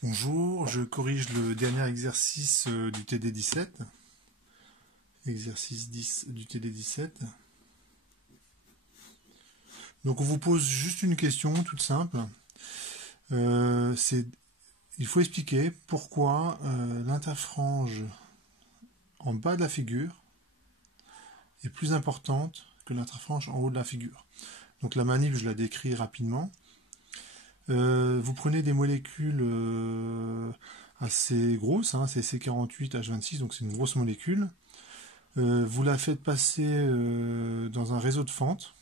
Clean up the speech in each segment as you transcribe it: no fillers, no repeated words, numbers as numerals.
Bonjour, je corrige le dernier exercice du TD17. Exercice 10 du TD17. Donc on vous pose juste une question toute simple. Il faut expliquer pourquoi l'interfrange en bas de la figure est plus importante que l'interfrange en haut de la figure. Donc la manip, je la décris rapidement. Vous prenez des molécules assez grosses, hein, c'est C48H26, donc c'est une grosse molécule. Vous la faites passer dans un réseau de fente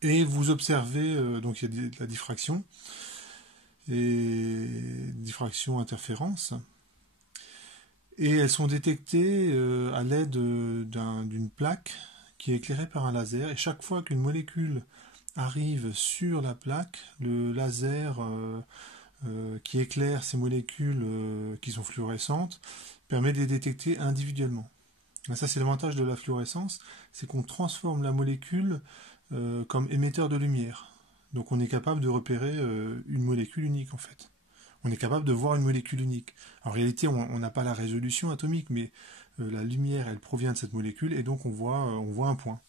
et vous observez, donc il y a de la diffraction et diffraction interférence, et elles sont détectées à l'aide d'une plaque qui est éclairée par un laser, et chaque fois qu'une molécule arrive sur la plaque, le laser qui éclaire ces molécules qui sont fluorescentes permet de les détecter individuellement. Et ça, c'est l'avantage de la fluorescence, c'est qu'on transforme la molécule comme émetteur de lumière. Donc on est capable de repérer une molécule unique en fait. On est capable de voir une molécule unique. En réalité, on n'a pas la résolution atomique, mais la lumière, elle provient de cette molécule, et donc on voit un point.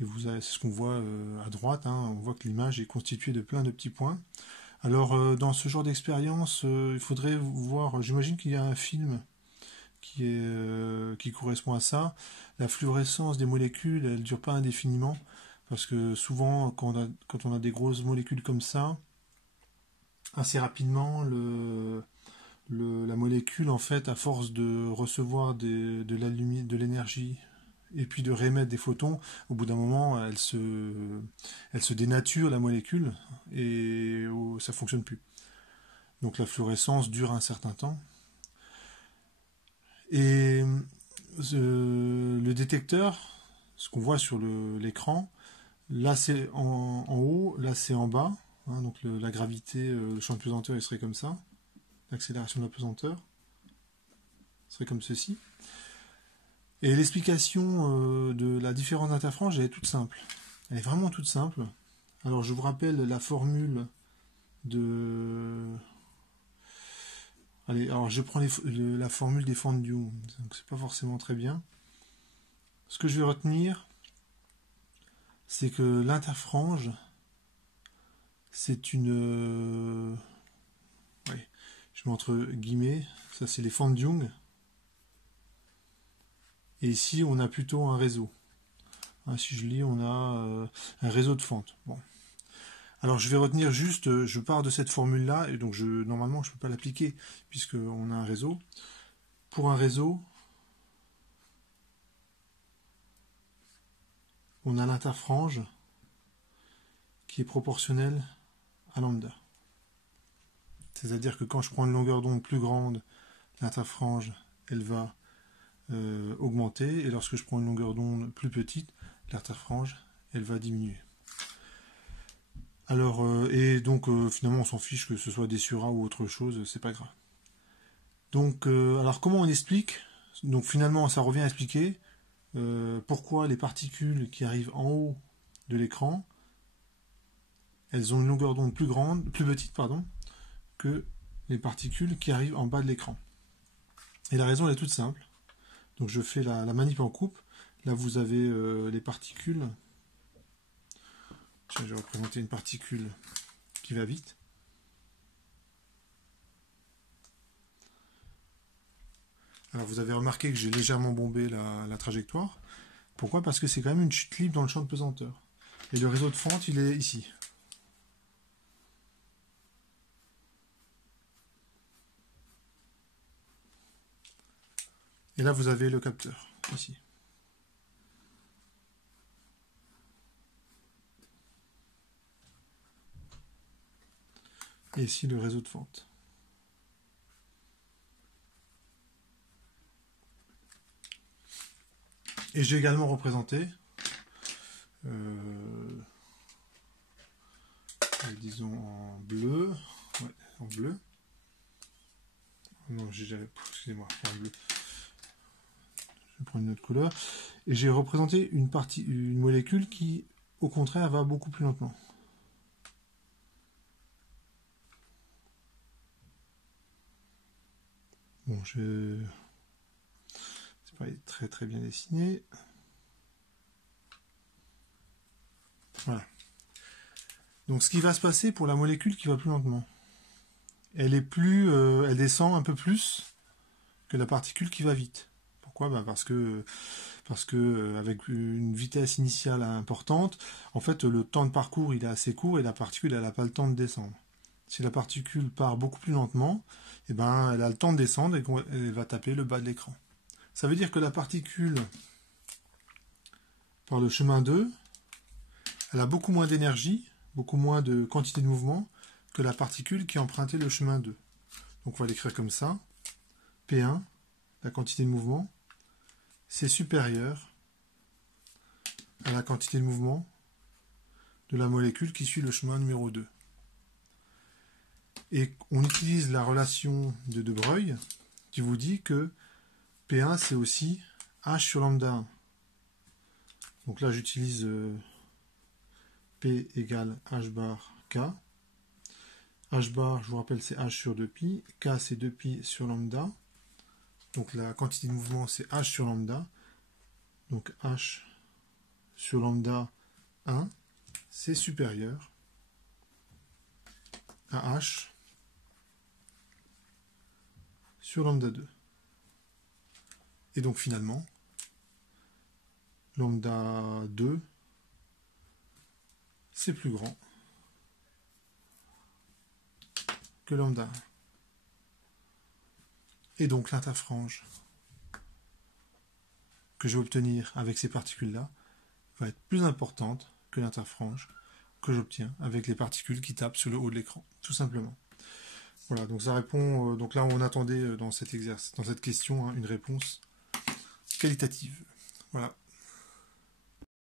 Et c'est ce qu'on voit à droite, hein, on voit que l'image est constituée de plein de petits points. Alors dans ce genre d'expérience, il faudrait voir, j'imagine qu'il y a un film qui correspond à ça. La fluorescence des molécules, elle ne dure pas indéfiniment, parce que souvent, quand on a des grosses molécules comme ça, assez rapidement, la molécule, en fait, à force de recevoir de l'énergie, et puis de réémettre des photons, au bout d'un moment, elle se dénature, la molécule, et ça ne fonctionne plus. Donc la fluorescence dure un certain temps. Et le détecteur, ce qu'on voit sur l'écran, là c'est en haut, là c'est en bas. Hein, donc la gravité, le champ de pesanteur, il serait comme ça. L'accélération de la pesanteur serait comme ceci. Et l'explication de la différence d'interfrange, elle est toute simple. Elle est vraiment toute simple. Alors je vous rappelle la formule de... Allez, alors je prends la formule des fentes Young, donc c'est pas forcément très bien. Ce que je vais retenir, c'est que l'interfrange, c'est une... ouais, je mets entre guillemets, ça c'est les fentes Young. Et ici, on a plutôt un réseau. Hein, si je lis, on a un réseau de fentes. Bon. Alors je vais retenir juste, je pars de cette formule-là, et donc normalement je ne peux pas l'appliquer, puisqu'on a un réseau. Pour un réseau, on a l'interfrange qui est proportionnelle à lambda. C'est-à-dire que quand je prends une longueur d'onde plus grande, l'interfrange, elle va augmenter, et lorsque je prends une longueur d'onde plus petite, l'interfrange, elle va diminuer. Alors, et donc finalement on s'en fiche que ce soit des surA ou autre chose, c'est pas grave. Donc, alors comment on explique? Donc finalement ça revient à expliquer pourquoi les particules qui arrivent en haut de l'écran, elles ont une longueur d'onde plus petite, que les particules qui arrivent en bas de l'écran. Et la raison elle est toute simple. Donc je fais la manip en coupe. Là vous avez les particules. Tiens, je vais représenter une particule qui va vite. Alors vous avez remarqué que j'ai légèrement bombé la trajectoire. Pourquoi? Parce que c'est quand même une chute libre dans le champ de pesanteur. Et le réseau de fente, il est ici. Et là, vous avez le capteur, ici. Et ici, le réseau de fente. Et j'ai également représenté, disons en bleu, ouais, en bleu. Non, excusez-moi, en bleu. Je vais prendre une autre couleur. Et j'ai représenté une molécule qui, au contraire, va beaucoup plus lentement. Bon, c'est pas très très bien dessiné. Voilà. Donc ce qui va se passer pour la molécule qui va plus lentement, elle descend un peu plus que la particule qui va vite. Pourquoi? Parce que avec une vitesse initiale importante, en fait le temps de parcours il est assez court et la particule elle n'a pas le temps de descendre. Si la particule part beaucoup plus lentement, eh ben, elle a le temps de descendre et elle va taper le bas de l'écran. Ça veut dire que la particule par le chemin 2, elle a beaucoup moins d'énergie, beaucoup moins de quantité de mouvement que la particule qui a emprunté le chemin 2. Donc on va l'écrire comme ça. P1, la quantité de mouvement, c'est supérieur à la quantité de mouvement de la molécule qui suit le chemin numéro 2. Et on utilise la relation de De Broglie qui vous dit que P1 c'est aussi H sur lambda 1. Donc là j'utilise P égale H bar K. H bar, je vous rappelle, c'est H sur 2pi. K c'est 2pi sur lambda. Donc la quantité de mouvement c'est H sur lambda. Donc H sur lambda 1, c'est supérieur à H sur lambda 2. Et donc finalement, lambda 2, c'est plus grand que lambda 1. Et donc l'interfrange que je vais obtenir avec ces particules-là va être plus importante que l'interfrange que j'obtiens avec les particules qui tapent sur le haut de l'écran, tout simplement. Voilà, donc ça répond. Donc là, on attendait dans cet exercice, dans cette question, une réponse qualitative. Voilà.